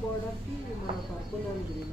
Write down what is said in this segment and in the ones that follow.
border की మన purple and green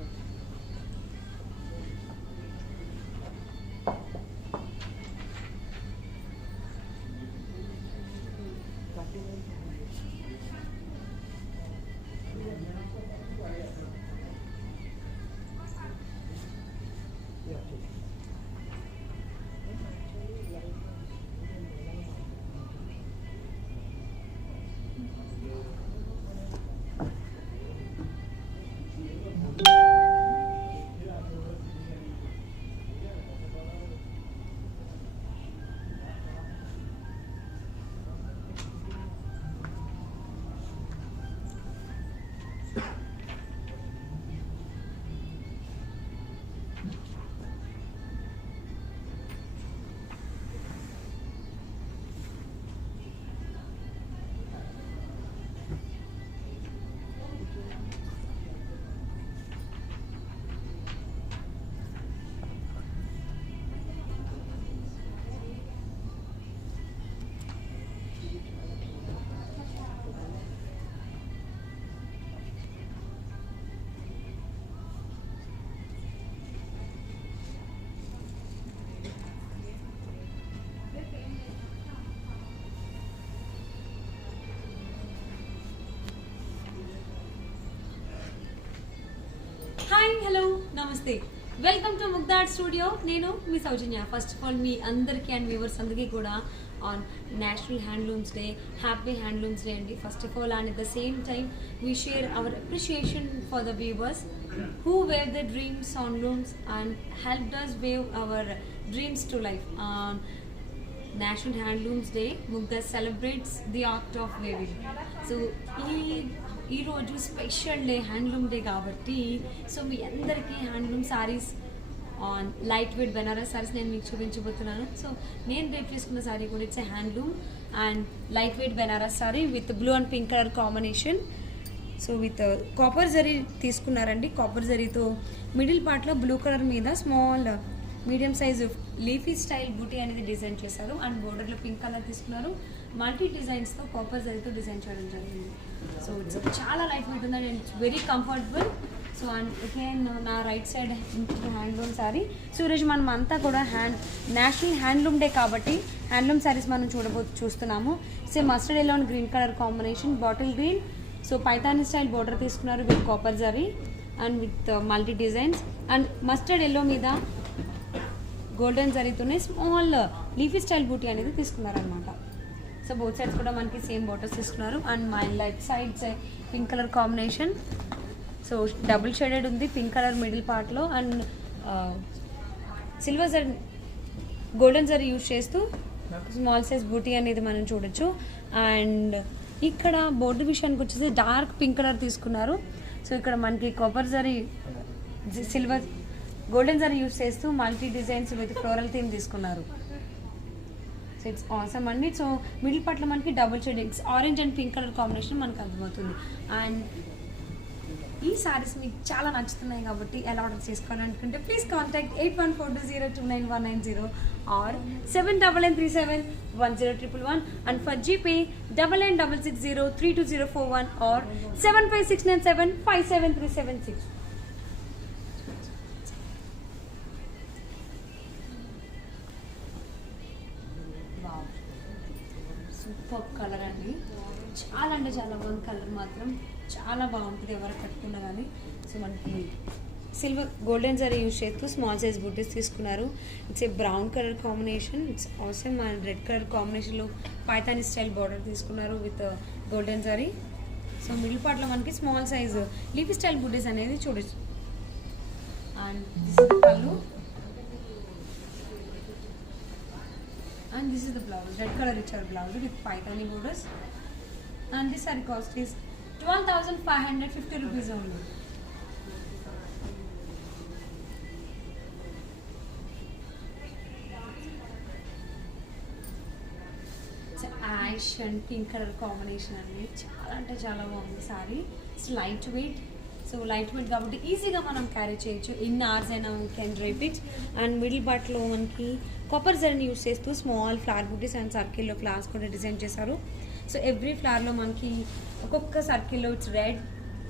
hi hello నమస్తే వెల్కమ్ టు ముగ్ధాడ్ స్టూడియో. నేను మీ సౌజన్య. ఫస్ట్ ఆఫ్ ఆల్ మీ అందరికీ అండ్ వ్యూవర్స్ అందరికీ కూడా on national handlooms day happy handlooms day అండి. First of all and at the same time we share our appreciation for the viewers who wear their dreams on looms and helped us wave our dreams to life. On National Handlooms Day, Mugdha celebrates the art of weaving. So ఈ రోజు special day handloom day కాబట్టి so మీ అందరికీ handloom saris on light weight Banaras saris నేను మీకు చూపించబోతున్నాను. So నేను రేపు చేసుకున్న సారీ కూడా it's handloom and light weight Banaras sari with blue and pink colour combination. So with copper zari తీసుకున్నారండి. కాపర్ జరీతో మిడిల్ పార్ట్లో బ్లూ కలర్ మీద small medium size leafy style బూటీ అనేది డిజైన్ చేశారు అండ్ బోర్డర్లో పింక్ కలర్ తీసుకున్నారు. మల్టీ డిజైన్స్తో కాపర్ జరీతో డిజైన్ చేయడం జరిగింది. సో ఇట్స్ చాలా లైట్ వెయిట్ ఉంది and it's very comfortable. So and again నా right side handloom sari. So ఈరోజు మనం అంతా కూడా నేషనల్ హ్యాండ్లూమ్ డే కాబట్టి హ్యాండ్లూమ్ సారీస్ మనం చూస్తున్నాము. So mustard yellow and green colour combination, bottle green. So Paithani style border తీసుకున్నారు with copper zari and with multi designs and mustard yellow మీద గోల్డెన్ జరీతోనే స్మాల్ లీఫీ స్టైల్ బూటీ అనేది తీసుకున్నారనమాట. సో బోత్ సైడ్స్ కూడా మనకి సేమ్ బోర్డర్స్ తీసుకున్నారు and my left sides pink colour combination. So double shaded ఉంది pink colour middle పార్ట్లో and silver zari golden zari use చేస్తూ స్మాల్ సైజ్ బూటీ అనేది మనం చూడొచ్చు. అండ్ ఇక్కడ బోర్డర్ విషయానికి వచ్చేసి డార్క్ పింక్ కలర్ తీసుకున్నారు. సో ఇక్కడ మనకి copper zari silver golden zari use చేస్తూ multi designs with floral theme తీసుకున్నారు. సో ఇట్స్ ఆసమ్ అండి. సో మిడిల్ పార్ట్లో మనకి double shadings orange and pink colour combination మనకు అర్థమవుతుంది. అండ్ ఈ సారీస్ మీకు చాలా నచ్చుతున్నాయి కాబట్టి ఎలా ఆర్డర్ చేసుకోవాలనుకుంటే please contact 8142029190 or 7893710111 and for GPay 9966032041 or 7569757376. Super colour అండి. చాలా అంటే చాలా బాగుంది. కలర్ మాత్రం చాలా బాగుంటుంది ఎవరు కట్టుకున్నా కానీ. సో మనకి సిల్వర్ గోల్డెన్ జరీ యూజ్ చేస్తూ స్మాల్ సైజ్ బూటీస్ తీసుకున్నారు. It's a brown colour combination. It's also and red colour కాంబినేషన్లో పైతానీ స్టైల్ బార్డర్ తీసుకున్నారు with golden zari. So middle పార్ట్లో మనకి స్మాల్ సైజ్ లీఫీ స్టైల్ బూటీస్ అనేది చూడొచ్చు. అండ్ దిస్ ఇస్ పళ్ళు and this is the blouse, red color richer blouse with paithani borders. And this saree cost is 12,550 rupees only. It's ash and pink color combination అండి. చాలా అంటే చాలా బాగుంది sari. It's light weight. So light weight కాబట్టి ఈజీగా మనం carry చేయొచ్చు. In hours అయినా we can drape it. And middle పార్ట్లో మనకి కాపర్ జరీని యూస్ చేస్తూ స్మాల్ ఫ్లవర్ బూటీస్ అండ్ సర్కిల్లో ఫ్లవర్స్ కూడా డిజైన్ చేశారు. సో ఎవ్రీ ఫ్లవర్లో మనకి ఒక్కొక్క సర్కిల్లో it's red,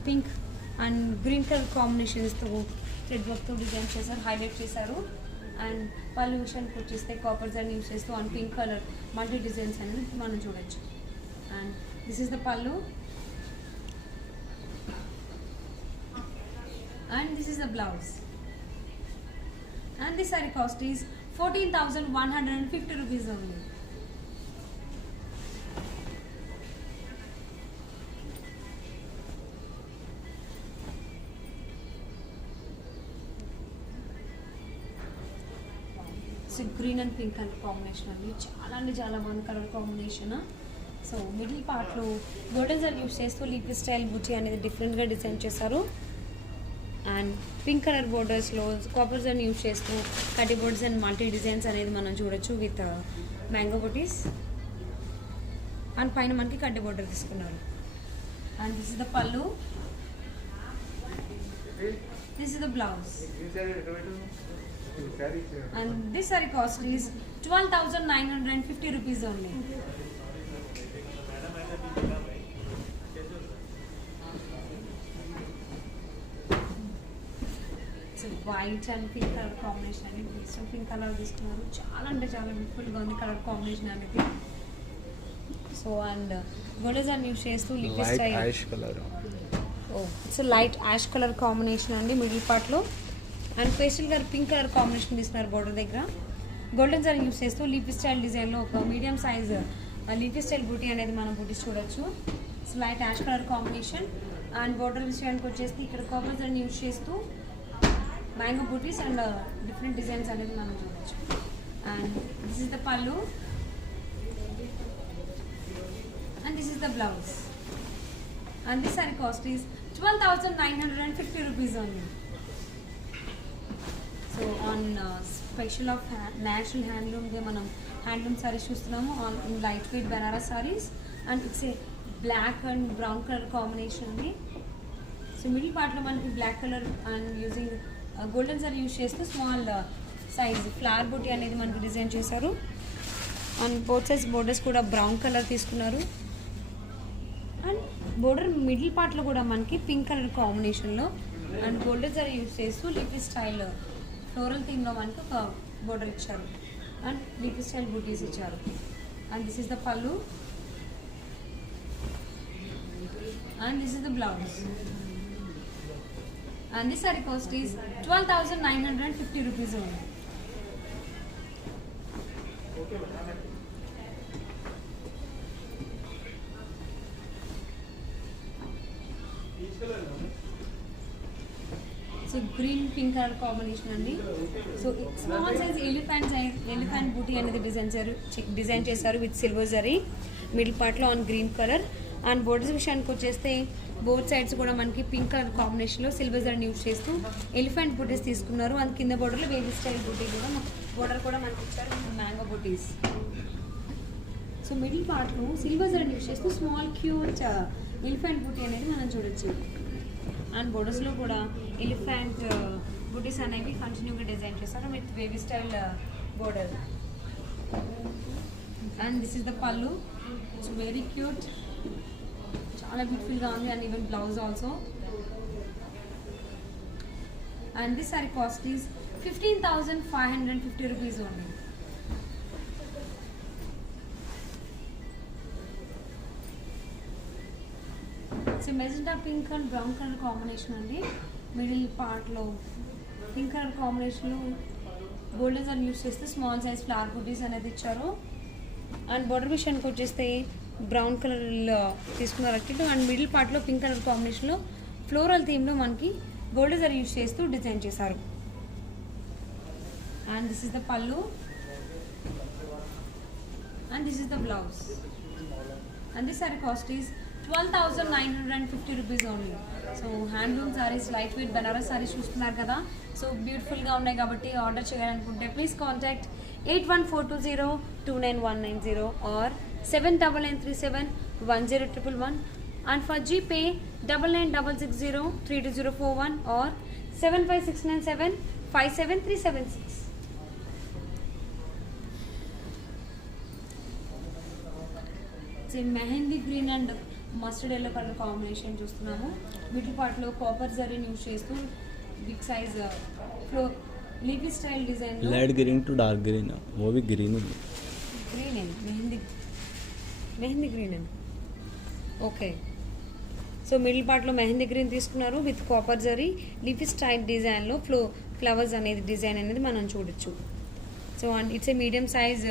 pink, and green colour కాంబినేషన్స్తో థ్రెడ్ వర్క్తో డిజైన్ చేశారు, హైలైట్ చేశారు. అండ్ పళ్ళు విషయానికి వచ్చేస్తే కాపర్ జరీ యూస్ చేస్తూ and pink colour multi designs అనేది మనం చూడొచ్చు. And this is the pallu and this is the blouse, and this saree cost is 14,150 rupees only. So green and pink colour combination అండి, చాలా అంటే చాలా బాగుంది కలర్ కాంబినేషన్. సో మిడిల్ పార్ట్లో golden zari use చేస్తూ లీపీ స్టైల్ బుటీ అనేది డిఫరెంట్గా డిజైన్ చేశారు. అండ్ పింక్ కలర్ బోర్డర్స్లో కాపర్ జరీ యూస్ చేస్తూ కటి బోర్డ్స్ అండ్ మల్టీ డిజైన్స్ అనేది మనం చూడొచ్చు విత్ మ్యాంగో బుటీస్. అండ్ పైన మనకి కడ్డీ బోర్డర్ తీసుకున్నారు. And this is the pallu, this is the blouse, and this saree cost is 12,950 rupees only. So white and pink colour combination అనేది, సో పింక్ కలర్ తీసుకున్నారు, చాలా అంటే చాలా బ్యూటిఫుల్గా ఉంది కలర్ కాంబినేషన్ అనేది. సో అండ్ గోల్డెన్ యూస్ చేస్తూ lip style it's light ash colour combination అండి మిడిల్ పార్ట్లో. And pastel colour pink colour combination తీసుకున్నారు బోర్డర్ దగ్గర. గోల్డెన్ జరీ యూస్ చేస్తూ లీపీ స్టైల్ డిజైన్లో ఒక మీడియం సైజ్ లీపీ స్టైల్ బూటీ అనేది మనం బూటీస్ చూడొచ్చు. So light ash colour combination. And border విషయానికి వచ్చేసి ఇక్కడ కాపర్ జరీ యూస్ చేస్తూ మ్యాంగో బూటీస్ అండ్ డిఫరెంట్ డిజైన్స్ అనేది మనం చూడొచ్చు. And this is the pallu and this is the blouse, and this saree cost is 12,950 rupees only. So on special of national handloom day manam handloom sarees chustunnamo on light weight Banaras sarees, and it's a black and brown color combination andi. So middle part lo manaki black color and using golden saree use chestu small size flower booty anedi manaki design chesaru. And both sides borders kuda brown color తీసుకున్నారు. And border middle పార్ట్లో కూడా మనకి pink colour కాంబినేషన్లో and golden zari use చేస్తూ లిపీ style floral థీమ్లో మనకి ఒక బోర్డర్ ఇచ్చారు అండ్ లిపీ స్టైల్ బూటీస్ ఇచ్చారు. And this is the pallu and this is the blouse, and this sorry cost is 12,950 rupees only. So green pink colour combination అండి. సో స్మాల్ సైజ్ ఎలిఫెంట్ బూటీ అనేది డిజైన్ చేశారు విత్ సిల్వర్ జరీ మిడిల్ పార్ట్లో on green colour. And borders విషయానికి వచ్చేస్తే both sides కూడా మనకి pink colour కాంబినేషన్లో సిల్వర్ zari use చేస్తూ ఎలిఫెంట్ బూటీస్ తీసుకున్నారు. అండ్ కింద బోర్డర్లో బేబీ స్టైల్ బూటీ కూడా బోర్డర్ కూడా మనకి ఇచ్చారు మ్యాంగో బూటీస్. సో మిడిల్ పార్ట్లో సిల్వర్ జరీ యూస్ చేస్తూ స్మాల్ క్యూట్ ఎలిఫెంట్ బూటీ అనేది మనం చూడొచ్చు. అండ్ బోర్డర్స్లో కూడా ఎలిఫెంట్ బూటీస్ అనేవి కంటిన్యూగా డిజైన్ చేస్తారు with baby style border. And this is the పళ్ళు, ఇట్స్ వెరీ క్యూట్, చాలా బ్యూటిఫుల్గా ఉంది. And even blouse also. And this sorry cost is 15,550 rupees only. So magenta pink and brown colour combination అండి. మిడిల్ పార్ట్లో పింక్ కలర్ కాంబినేషన్లో గోల్డెన్ జరీ యూస్ చేస్తే small size flower butis అనేది ఇచ్చారు. అండ్ బోర్డర్ విషయానికి వచ్చేస్తే బ్రౌన్ కలర్లో తీసుకున్నారు అట్టు. అండ్ మిడిల్ పార్ట్లో పింక్ కలర్ కాంబినేషన్లో ఫ్లోరల్ థీమ్లో మనకి గోల్డెన్ జరీ యూస్ చేస్తూ డిజైన్ చేశారు. And this is the pallu and this is the blouse, and this sorry cost is 12,950 rupees only. So handloom sarees light weight Banaras sarees చూస్తున్నారు కదా. సో బ్యూటిఫుల్గా ఉన్నాయి కాబట్టి ఆర్డర్ చేయాలనుకుంటే please contact 8142029190 or 7993710111, and for GPay 9966032041 or 756975736. Mehndi green and mustard yellow colour combination చూస్తున్నాము. Middle పార్ట్లో copper జరీని use చేస్తూ big size flow leafy style design light green to dark green वो भी ग्रीन ही గ్రీన్ అండి, మెహందీ గ్రీన్ అండి. ఓకే, సో మిడిల్ పార్ట్లో మెహందీ గ్రీన్ తీసుకున్నారు with copper zari leafy style డిజైన్లో ఫ్లవర్స్ అనేది డిజైన్ అనేది మనం చూడొచ్చు. So and it's a medium size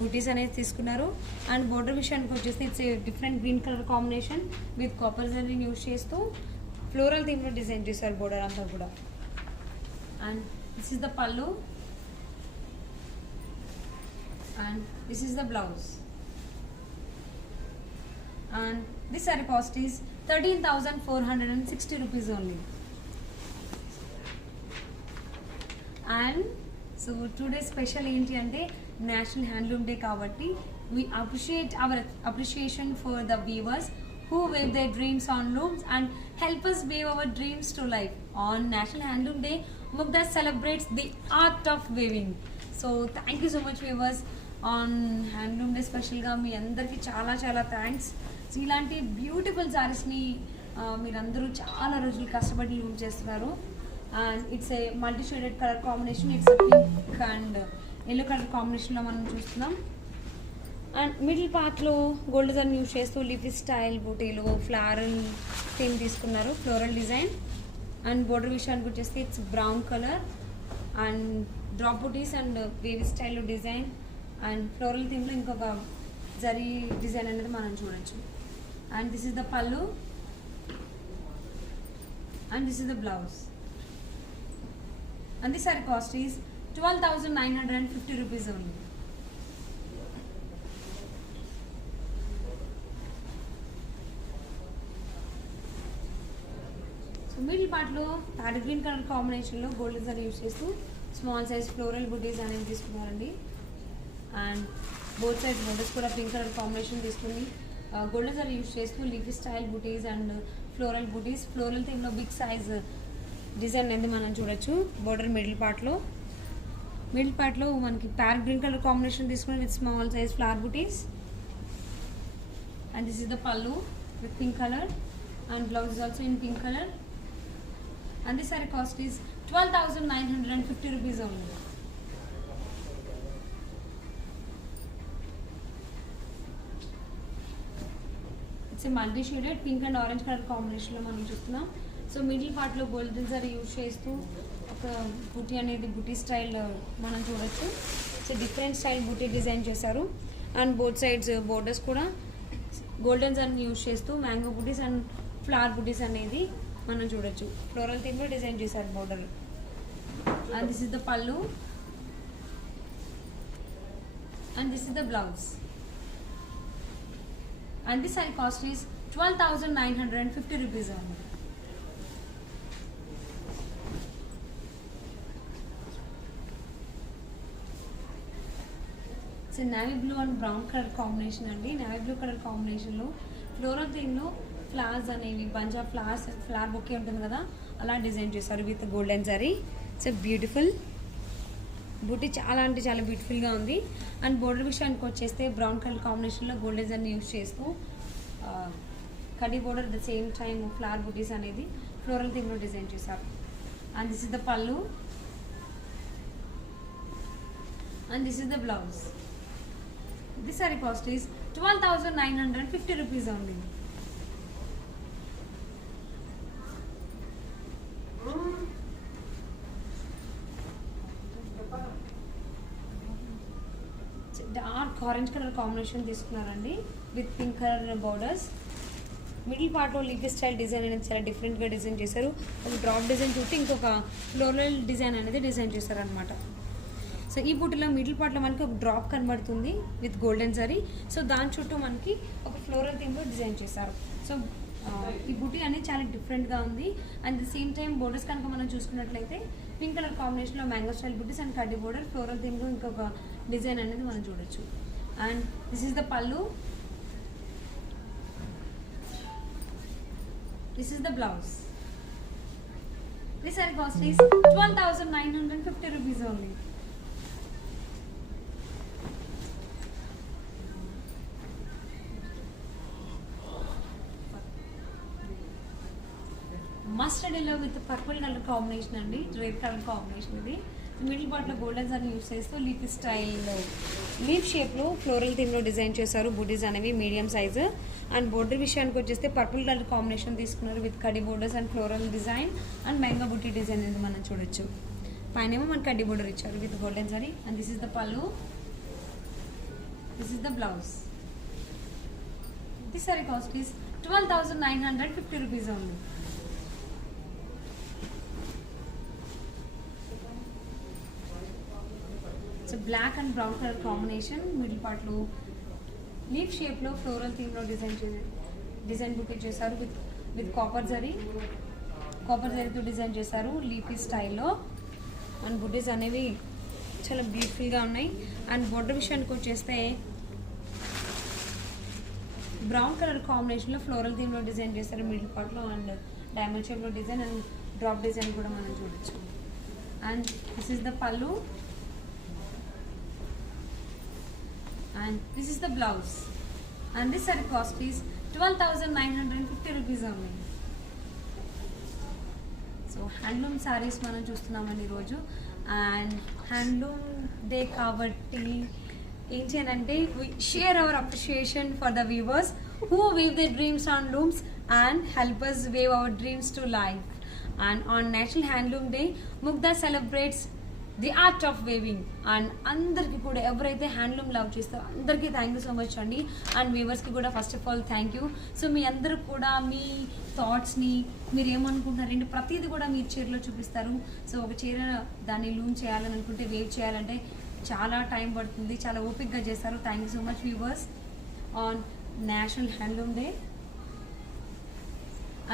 butis అనేది తీసుకున్నారు. అండ్ బోర్డర్ విషయానికి వచ్చేస్తే it's a different green colour combination with copper జరీని యూజ్ చేస్తూ ఫ్లోరల్ థీమ్లో డిజైన్ చేశారు బోర్డర్ అంతా కూడా. అండ్ దిస్ ఇస్ ద పల్లు and this is the blouse, and this saree cost is 13,460 rupees only. And so today's special ఏంటి అంటే నేషనల్ హ్యాండ్లూమ్ డే కాబట్టి we appreciate our appreciation for the weavers who weave their dreams on looms and help us weave our dreams to life. On National Handloom Day, Mugda celebrates the art of weaving. So thank you so much weavers. On handloom day స్పెషల్గా మీ అందరికీ చాలా చాలా thanks. So ఇలాంటి beautiful శారీస్ని మీరందరూ చాలా రోజులు కష్టపడి యూజ్ చేస్తున్నారు. It's a multi shaded colour combination, it's pink and yellow colour కాంబినేషన్లో మనం చూస్తున్నాం. అండ్ మిడిల్ పార్ట్లో గోల్డ్ డిజైన్ యూజ్ చేస్తూ లిఫీ స్టైల్ బూటీలు ఫ్లారల్ థీమ్ తీసుకున్నారు, ఫ్లోరల్ డిజైన్. అండ్ బోర్డర్ విషయానికి వచ్చేస్తే it's brown colour and drop బూటీస్ అండ్ వేవీ స్టైల్లో డిజైన్ అండ్ ఫ్లోరల్ థీమ్లో ఇంకొక జరీ డిజైన్ అనేది మనం చూడొచ్చు. And this is the pallu and this is the blouse. And this sorry cost is 12,950 rupees only. So middle పార్ట్లో ప్యారెట్ గ్రీన్ కలర్ కాంబినేషన్లో gold design use చేస్తూ స్మాల్ సైజ్ ఫ్లోరల్ బుటీస్ అనేవి తీసుకున్నారండి. అండ్ బోత్ సైడ్ బోర్డర్స్ కూడా pink colour combination తీసుకుని గోల్డ్ zari use చేస్తూ leafy style buttis and floral buttis floral థీమ్లో big size design అనేది మనం చూడొచ్చు. బోర్డర్ మిడిల్ పార్ట్లో మనకి ప్యారెట్ గ్రీన్ కలర్ కాంబినేషన్ తీసుకుని with small size flower buttis. And this is the పల్లు with pink colour and blouse is also in pink colour. And this sorry cost is 12,950 rupees only. It's multi shaded pink and orange colour కాంబినేషన్లో మనం చూస్తున్నాం. So middle పార్ట్లో golden zari use చేస్తూ ఒక బుటీ అనేది బుటీ స్టైల్ మనం చూడొచ్చు. సో డిఫరెంట్ స్టైల్ బుటీ డిజైన్ చేశారు. అండ్ బోత్ సైడ్స్ బోర్డర్స్ కూడా గోల్డెన్ జరీని యూజ్ చేస్తూ mango butis and flower butis అనేది మనం చూడొచ్చు. ఫ్లోరల్ థీమ్లో డిజైన్ చేశారు border. And this is the pallu and this is the blouse. And this saree cost is 12,950 rupees only. It's a navy blue and brown color combination అండి. navy blue color combinationలో floral థీమ్లో flowers అనేవి bunch of flowers flower bouquet ఉంటుంది కదా అలా design చేశారు with golden zari. It's beautiful buti చాలా అంటే చాలా బ్యూటిఫుల్గా ఉంది. అండ్ బోర్డర్ విషయానికి వచ్చేస్తే బ్రౌన్ కలర్ కాంబినేషన్లో గోల్డ్ డిజైన్ యూజ్ చేస్తూ కడీ border at the same time flower butis అనేది ఫ్లోరల్ థీమ్లో డిజైన్ చేశారు. And this is the pallu and this is the blouse. This sorry cost is 12,950 rupees only. Dark orange colour combination తీసుకున్నారండి with pink colour borders. Middle పార్ట్లో leafy style design అనేది చాలా డిఫరెంట్గా design చేశారు. ఒక డ్రాప్ డిజైన్ చుట్టూ ఇంకొక ఫ్లోరల్ డిజైన్ అనేది డిజైన్ చేశారనమాట. సో ఈ బూటీలో మిడిల్ పార్ట్లో మనకి ఒక డ్రాప్ కనబడుతుంది విత్ గోల్డెన్ జరీ. సో దాని చుట్టూ మనకి ఒక ఫ్లోరల్ థీమ్లో డిజైన్ చేశారు. సో ఈ బూటీ అనేది చాలా డిఫరెంట్గా ఉంది. And the same time borders కనుక మనం చూసుకున్నట్లయితే పింక్ కలర్ కాంబినేషన్లో మ్యాంగో స్టైల్ బూటీస్ అండ్ కడ్డీ బోర్డర్ ఫ్లోరల్ థీమ్లో ఇంకొక డిజైన్ అనేది మనం చూడొచ్చు. అండ్ దిస్ ఈస్ ద పల్లు, this is the blouse. This sorry cost is 12,950 rupees only. Mustard yellow with purple colour combination అండి, రెడ్ కలర్ కాంబినేషన్ ఇది. మిడిల్ పార్ట్లో గోల్డెన్స్ అని యూస్ చేస్తూ లీఫ్ స్టైల్లో లీఫ్ షేప్లో ఫ్లోరల్ థీమ్లో డిజైన్ చేశారు. బుటీస్ అనేవి మీడియం సైజు. అండ్ బోర్డర్ విషయానికి వచ్చేస్తే పర్పుల్ కలర్ కాంబినేషన్ తీసుకున్నారు విత్ కడ్డీ borders and floral design and mango buti design అనేది మనం చూడొచ్చు. పైనేమో మనకి కడ్డీ బోర్డర్ ఇచ్చారు with golden sari. And this is the pallu, this is the blouse. This sorry cost is 12,950 rupees only. So black and brown colour combination, middle పార్ట్లో leaf షేప్లో floral థీమ్లో డిజైన్ బుక్ చేశారు విత్ కాపర్ జరీతో డిజైన్ చేశారు లీఫీ స్టైల్లో. And butis అనేవి చాలా బ్యూటిఫుల్గా ఉన్నాయి. అండ్ బోర్డర్ విషయానికి వచ్చేస్తే బ్రౌన్ కలర్ కాంబినేషన్లో ఫ్లోరల్ థీమ్లో డిజైన్ చేశారు మిడిల్ పార్ట్లో. అండ్ డైమండ్ షేప్లో డిజైన్ అండ్ డ్రాప్ డిజైన్ కూడా మనం చూడొచ్చు. And this is the pallu and this is the blouse, and this saree cost is 12,950 rupees only. So handloom saris మనం చూస్తున్నామని ఈరోజు. అండ్ హ్యాండ్లూమ్ డే కాబట్టి ఏం చేయాలంటే share our appreciation for the weavers who weave their dreams on looms and help us weave our dreams to life. And on National Handloom Day, Mugdha celebrates the art of weaving. And అందరికీ కూడా ఎవరైతే handloom love చేస్తారో అందరికీ thank you so much అండి. And వ్యూవర్స్కి కూడా first of all thank you. So మీ అందరూ కూడా మీ థాట్స్ని మీరు ఏమనుకుంటున్నారంటే ప్రతిదీ కూడా మీరు చీరలో చూపిస్తారు. సో ఒక చీర దాన్ని లూమ్ చేయాలని అనుకుంటే వేవ్ చేయాలంటే చాలా టైం పడుతుంది, చాలా ఓపిక్గా చేస్తారు. Thank you so much viewers on national handloom day.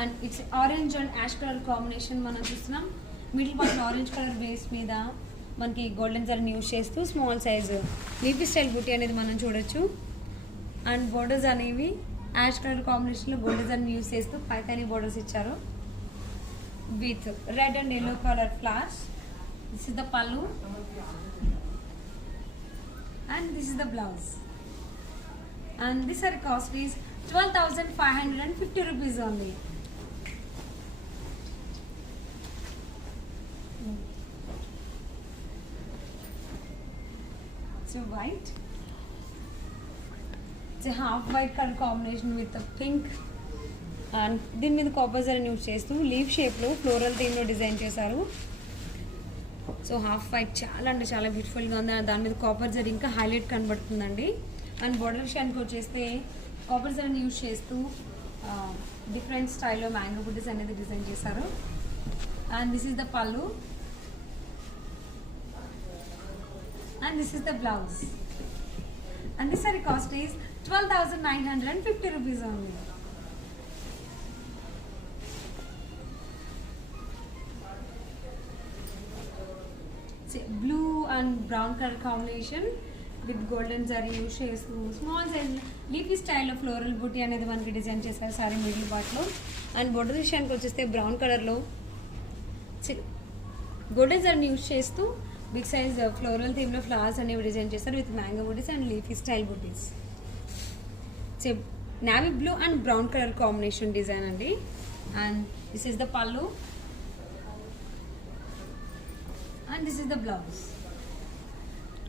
And it's orange and ash colour combination మనం చూస్తున్నాం. Middle part orange colour base మీద మనకి గోల్డెన్ జరీని యూజ్ చేస్తూ small size leafy style buti అనేది మనం చూడొచ్చు. అండ్ బోర్డర్స్ అనేవి యాష్ కలర్ కాంబినేషన్లో గోల్డెన్ జరీని యూజ్ చేస్తూ పైతాని బోర్డర్స్ ఇచ్చారు with red and yellow colour flowers. This is the pallu and this is the blouse. And this sorry cost is 12,550 rupees only. White, it's a half white color combination with a pink, and దీని మీద కాపర్ జరీని use చేస్తూ లీఫ్ షేప్లో floral థీమ్లో design చేశారు. So half white చాలా అంటే చాలా బ్యూటిఫుల్గా ఉంది. దాని మీద కాపర్ జరీ ఇంకా హైలైట్ కనబడుతుందండి. అండ్ బోర్డర్ విషయానికి వచ్చేస్తే కాపర్ జరీని యూజ్ చేస్తూ డిఫరెంట్ స్టైల్లో మ్యాంగో బుటీస్ అనేది డిజైన్ చేశారు. And this is the pallu and this is the blouse. And this saree cost is 12,950 rupees only. See, blue and brown color combination with golden zari use చేస్తూ స్మాల్ సైజ్ లీఫీ స్టైల్లో ఫ్లోరల్ బుటీ అనేది మనకి డిజైన్ చేశారు sorry middle పార్ట్లో. And border విషయానికి వచ్చేస్తే బ్రౌన్ కలర్లో గోల్డెన్ జరీని యూజ్ చేస్తూ బిగ్ సైజ్ ఫ్లోరల్ థీమ్లో ఫ్లవర్స్ అనేవి డిజైన్ చేస్తారు with mango butis and leafy style buttis. Navy blue and brown colour combination design అండి. And this is the pallu and this is the blouse.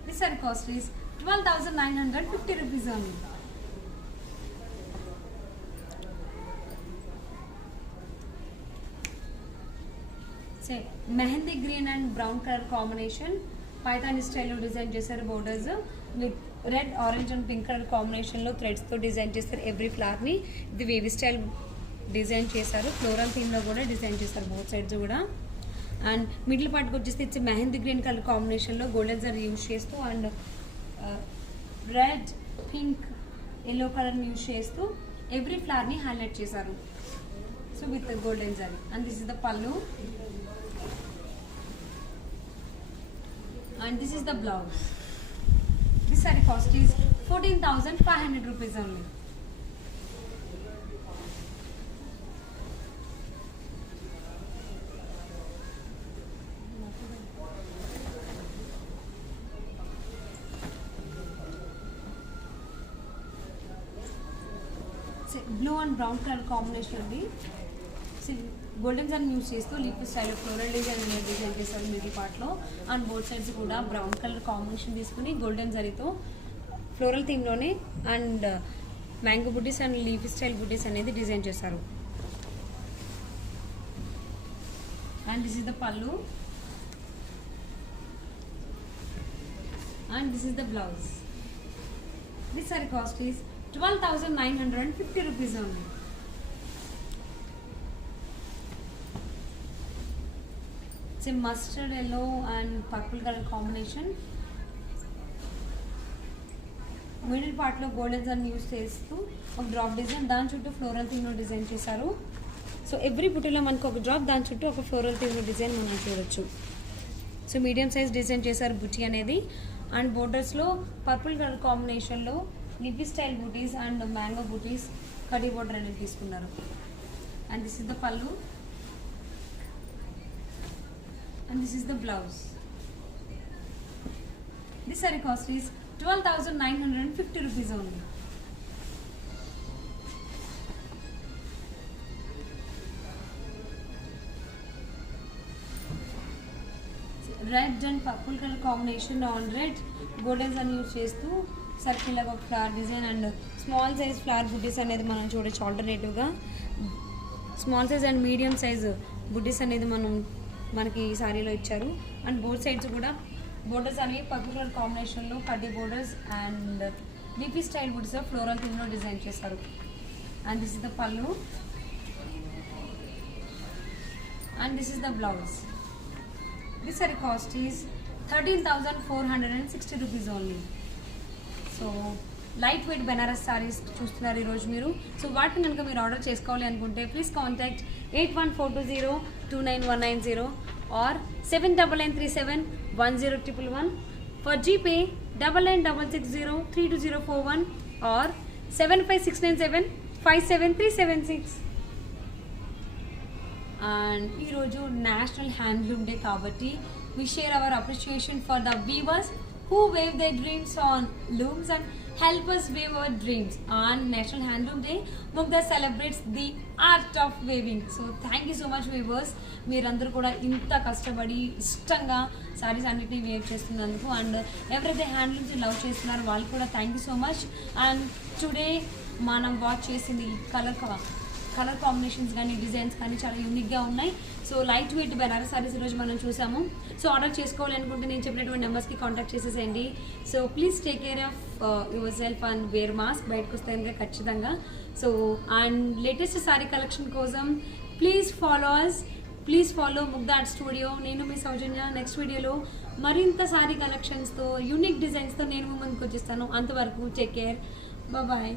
This sorry cost is 12,950 rupees only. Mehndi green and brown colour combination Paithani స్టైల్లో డిజైన్ చేశారు. Borders with red orange and pink colour కాంబినేషన్లో థ్రెడ్స్తో డిజైన్ చేస్తారు ఎవ్రీ ఫ్లవర్ని. ఇది wavy style design చేశారు. ఫ్లోరల్ థీమ్లో కూడా డిజైన్ చేశారు బోత్ సైడ్స్ కూడా. అండ్ మిడిల్ పార్ట్కి వచ్చేసి ఇచ్చి మెహందీ గ్రీన్ కలర్ కాంబినేషన్లో గోల్డెన్ జరీ యూజ్ చేస్తూ అండ్ రెడ్ పింక్ ఎల్లో కలర్ని యూజ్ చేస్తూ ఎవ్రీ ఫ్లవర్ని హైలైట్ చేశారు. So with golden zari. And this is the pallu and this is the blouse. This saree cost is 14,500 rupees only. Blue and brown color combination only. See, golden zari use చేస్తూ leaf style floral design అనేది డిజైన్ చేస్తారు మిడిల్ పార్ట్లో. And both sides కూడా brown colour combination తీసుకుని గోల్డెన్ జరీతో ఫ్లోరల్ థీమ్లోనే and mango butis and leaf style బుటీస్ అనేది design చేశారు. అండ్ దిస్ ఇస్ ద పల్లు and this is the blouse. This saree cost is 12,950 rupees only. It's a mustard yellow and purple color combination. Middle పార్ట్లో golden zari use చేస్తూ ఒక drop design, దాని చుట్టూ ఫ్లోరల్ థీమ్లో design చేశారు. సో ఎవ్రీ బుటీలో మనకు ఒక డ్రాప్, దాని చుట్టూ ఒక ఫ్లోరల్ థీమ్లో డిజైన్ మనం చూడొచ్చు. సో మీడియం సైజ్ డిజైన్ చేశారు బుటీ అనేది. అండ్ బోర్డర్స్లో పర్పుల్ కలర్ కాంబినేషన్లో leafy style butis and mango butis కడీ బోర్డర్ అనేది తీసుకున్నారు. And this is the pallu and this is the blouse. This sorry cost is 12,950 rupees only. Red and purple colour combination on red గోల్డెన్స్ అని use చేస్తూ సర్కిల్ లాగా flower design and small size flower butis అనేది మనం చూడొచ్చు. ఆల్టర్నేటివ్గా small size and medium size butis అనేది మనకి ఈ సారీలో ఇచ్చారు. అండ్ బోత్ సైడ్స్ కూడా బోర్డర్స్ అనేవి పర్పుల్ కలర్ కాంబినేషన్లో కడ్డీ బోర్డర్స్ అండ్ లీఫీ స్టైల్ బుటీస్ ఫ్లోరల్ థీమ్లో డిజైన్ చేశారు. And this is the pallu and this is the blouse. This saree cost is 13,460 rupees only. So light wait Banaras sarees చూస్తున్నారు ఈరోజు మీరు. సో వాటిని కనుక మీరు ఆర్డర్ చేసుకోవాలి అనుకుంటే please contact 8142029190 or 7993710111 for GPay 9966032041 or 7569757376. And ఈరోజు నేషనల్ హ్యాండ్లూమ్ డే కాబట్టి we share our appreciation for the weavers who wave their dreams on looms and help us weave our dreams. On National Handloom Day, Mugdar celebrates the art of weaving. So thank you so much weavers. మీరందరూ కూడా ఇంత కష్టపడి ఇష్టంగా సారీస్ అన్నిటిని వేవ్ చేస్తున్నందుకు అండ్ ఎవరైతే handlooms love చేస్తున్నారో వాళ్ళు కూడా thank you so much. And today మనం వాచ్ చేసింది కలర్ కాంబినేషన్స్ కానీ డిజైన్స్ కానీ చాలా యూనిక్గా ఉన్నాయి. So light wait Banaras sarees ఈరోజు మనం చూసాము. సో ఆర్డర్ చేసుకోవాలి అనుకుంటే నేను చెప్పినటువంటి నెంబర్స్కి కాంటాక్ట్ చేసేసేయండి. So please take care of yourself and wear mask. బయటకు వస్తే కనుక ఖచ్చితంగా. So and latest sari collection కోసం please follow Mugdha art studio. నేను మీ సౌజన్య. నెక్స్ట్ వీడియోలో మరింత సారీ కలెక్షన్స్తో యూనిక్ డిజైన్స్తో నేను ముందుకు వచ్చేస్తాను. అంతవరకు టేక్ కేర్. బాయ్.